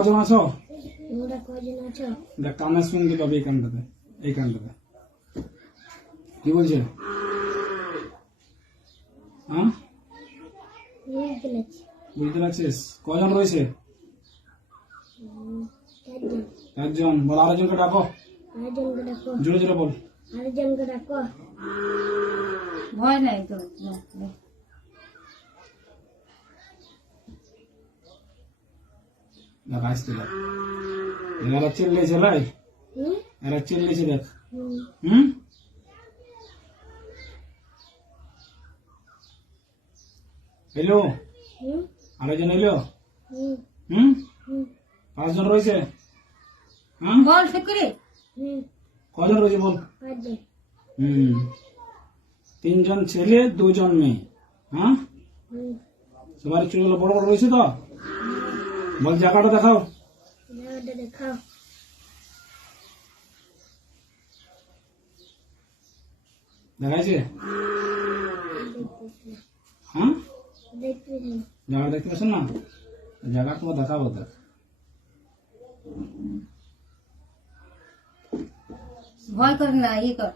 কজন আছো? তোমরা কজন আছো? দেখ কানে শুনতে পাবি এইখানটাতে কি বলছে? হ্যাঁ বুঝতে পারছিস? কজন রয়েছে? 4 জন। বল আরেকজনকে ডাকো। জোরে জোরে বল। আরেকজনকে ডাকো। ভয় নাই তো। দেখ আসতে দেখ, এরা চিল্লেছে লাই, এরা চিল্লেছে দেখ। এলো আরেকজন এলো। 5 জন রয়েছে। বল ঠিক করে। কজন রয়েছে বল? 3 জন ছেলে 2 জন মেয়ে। হ্যাঁ সবার চুলগুলো বড় বড় রয়েছে তো? বল জায়গাটা দেখাও। দেখাও। দেখাইছে? হ্যাঁ দেখতেছি। জায়গা দেখতে পাচ্ছেন না? জায়গা তোমার দেখাবো। দেখ ভয় করে না, ই কর।